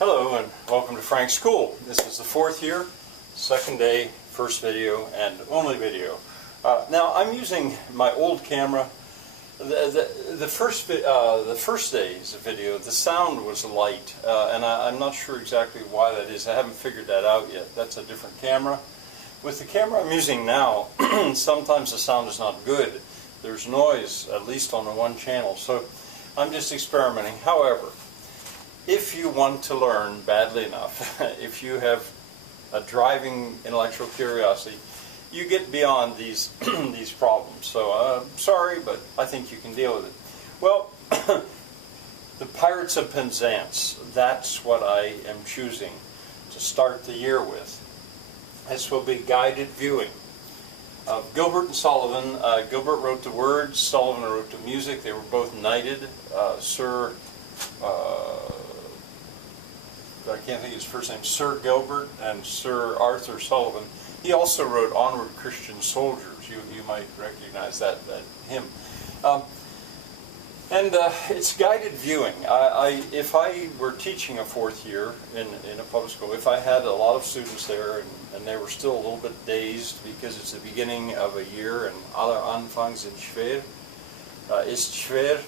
Hello and welcome to Frank's School. This is the fourth year, second day, first video, and only video. Now I'm using my old camera. The first day's video, the sound was light, and I'm not sure exactly why that is. I haven't figured that out yet. That's a different camera. With the camera I'm using now, sometimes the sound is not good. There's noise, at least on the one channel, so I'm just experimenting. However, if you want to learn badly enough, if you have a driving intellectual curiosity, you get beyond these these problems. So sorry, but I think you can deal with it. Well, the Pirates of Penzance, that's what I am choosing to start the year with. This will be guided viewing. Gilbert and Sullivan. Gilbert wrote the words, Sullivan wrote the music. They were both knighted. Sir, I can't think of his first name, Sir Gilbert and Sir Arthur Sullivan. He also wrote Onward Christian Soldiers. You might recognize that hymn. It's guided viewing. If I were teaching a fourth year in a public school, if I had a lot of students there and they were still a little bit dazed because it's the beginning of a year and aller Anfang sind schwer, ist schwer.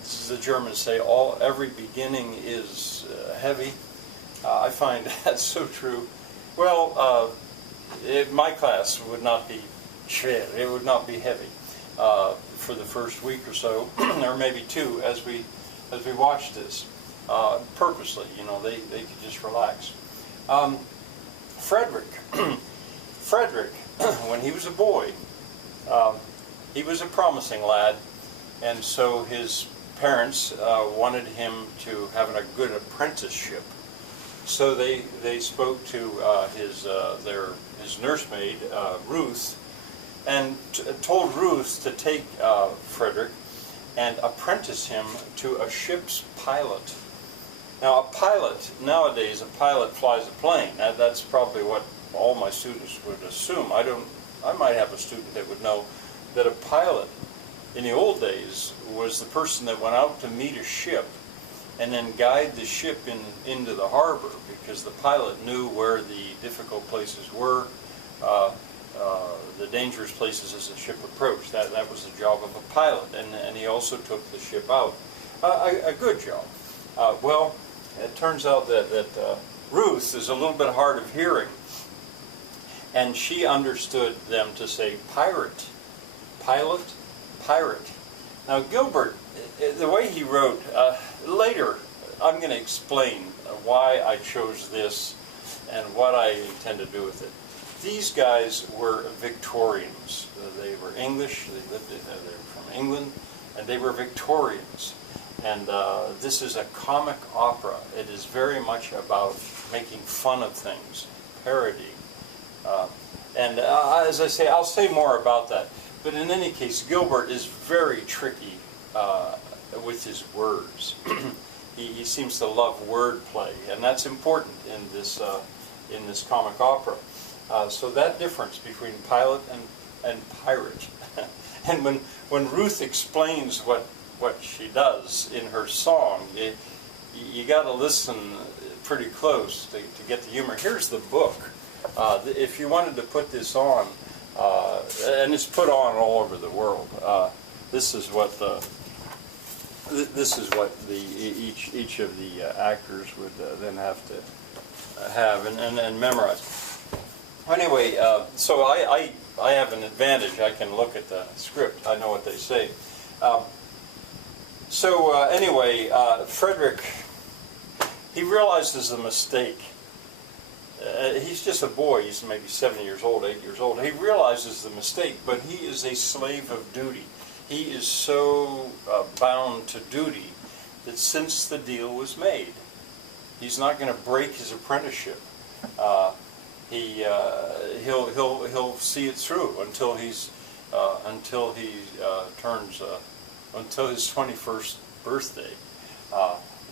This is the Germans say, every beginning is heavy. I find that's so true. Well, my class would not be schwer. It would not be heavy for the first week or so, or maybe two, as we watch this purposely. You know, they could just relax. Frederick, when he was a boy, he was a promising lad, and so his parents wanted him to have a good apprenticeship. So they spoke to his nursemaid, Ruth, and told Ruth to take Frederick and apprentice him to a ship's pilot. Now, nowadays, a pilot flies a plane. That's probably what all my students would assume. I might have a student that would know that a pilot in the old days was the person that went out to meet a ship and then guide the ship into the harbor, because the pilot knew where the difficult places were, the dangerous places as the ship approached. That was the job of a pilot, and he also took the ship out. A good job. Well, it turns out that Ruth is a little bit hard of hearing, and she understood them to say pirate, pilot, pirate. Now Gilbert, the way he wrote, later I'm going to explain why I chose this and what I intend to do with it. These guys were Victorians. They were English, they were from England, and they were Victorians. And this is a comic opera. It is very much about making fun of things, parodying. As I say, I'll say more about that. But in any case, Gilbert is very tricky with his words. he seems to love wordplay, and that's important in this comic opera. So that difference between pilot and pirate, and when Ruth explains what she does in her song, you got to listen pretty close to get the humor. Here's the book. If you wanted to put this on. And it's put on all over the world. This is what each of the actors would then have to have and memorize. Anyway, so I have an advantage. I can look at the script. I know what they say. Anyway, Frederick, he realizes a mistake. He's just a boy. He's maybe 7 years old, 8 years old. He realizes the mistake, but he is a slave of duty. He is so bound to duty that since the deal was made, he's not going to break his apprenticeship. He'll see it through until he until his 21st birthday.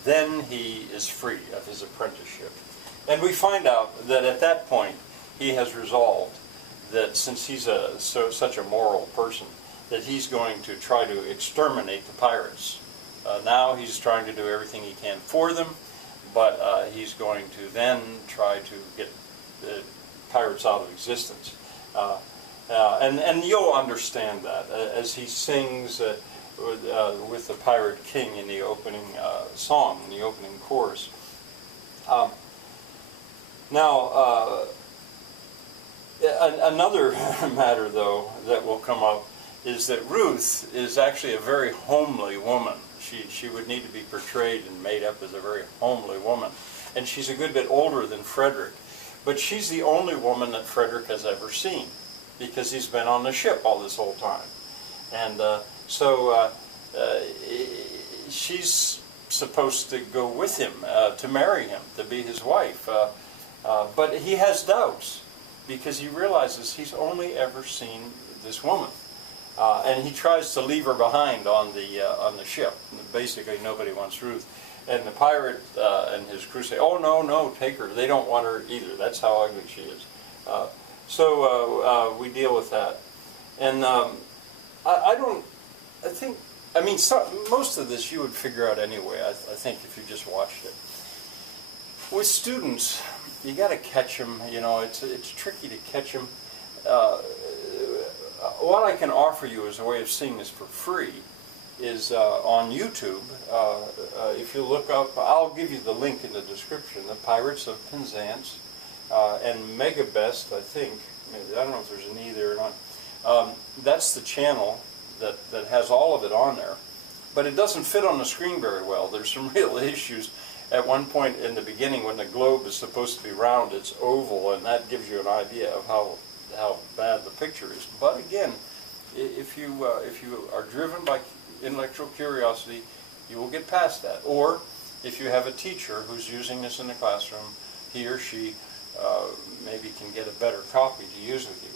Then he is free of his apprenticeship. And we find out that at that point he has resolved that since he's such a moral person, that he's going to try to exterminate the pirates. Now he's trying to do everything he can for them. but he's going to then try to get the pirates out of existence. And you'll understand that as he sings with the pirate king in the opening song, in the opening chorus. Now, another matter, though, that will come up is that Ruth is actually a very homely woman. She would need to be portrayed and made up as a very homely woman. And she's a good bit older than Frederick. But she's the only woman that Frederick has ever seen, because he's been on the ship all this whole time. And so she's supposed to go with him, to marry him, to be his wife. But he has doubts, because he realizes he's only ever seen this woman. And he tries to leave her behind on the ship. Basically, nobody wants Ruth. And the pirate and his crew say, "Oh, no, no, take her." They don't want her either. That's how ugly she is. So we deal with that. And most of this you would figure out anyway, I think, if you just watched it. With students, you got to catch them. You know, it's tricky to catch them. What I can offer you as a way of seeing this for free is on YouTube. If you look up, I'll give you the link in the description, The Pirates of Penzance and Megabest, I think. Maybe, I don't know if there's an E there or not. That's the channel that has all of it on there. But it doesn't fit on the screen very well. There's some real issues. At one point in the beginning, when the globe is supposed to be round, it's oval, and that gives you an idea of how bad the picture is. But again, if you are driven by intellectual curiosity, you will get past that. Or if you have a teacher who's using this in the classroom, he or she maybe can get a better copy to use with you.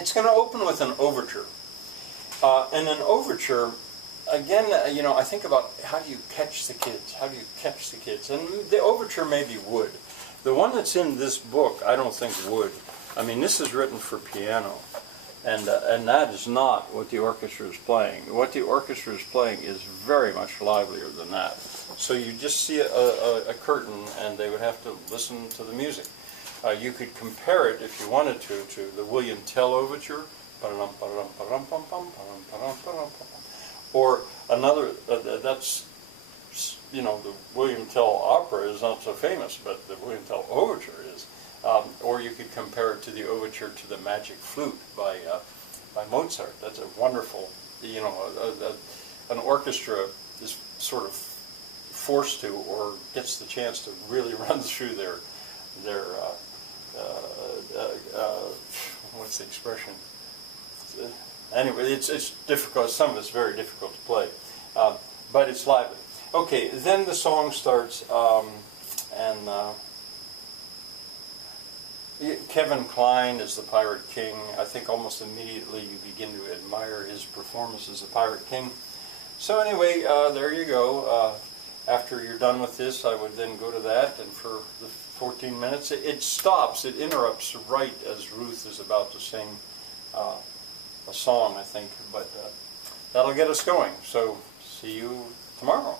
It's going to open with an overture. And an overture, again, I think about how do you catch the kids? How do you catch the kids? And the overture may be wood. The one that's in this book, I don't think would. I mean, this is written for piano. And that is not what the orchestra is playing. What the orchestra is playing is very much livelier than that. So you just see a curtain, and they would have to listen to the music. You could compare it, if you wanted to the William Tell Overture, or another, that's, the William Tell opera is not so famous, but the William Tell Overture is. Or you could compare it to the overture to the Magic Flute by Mozart. That's a wonderful, an orchestra is sort of forced to, or gets the chance to really run through their what's the expression? Anyway, it's difficult. Some of it's very difficult to play, but it's lively. Okay, then the song starts, and Kevin Kline is the Pirate King. I think almost immediately you begin to admire his performance as the Pirate King. So anyway, there you go. After you're done with this, I would then go to that, and for the 14 minutes, it stops, it interrupts right as Ruth is about to sing a song, I think. But that'll get us going. So see you tomorrow.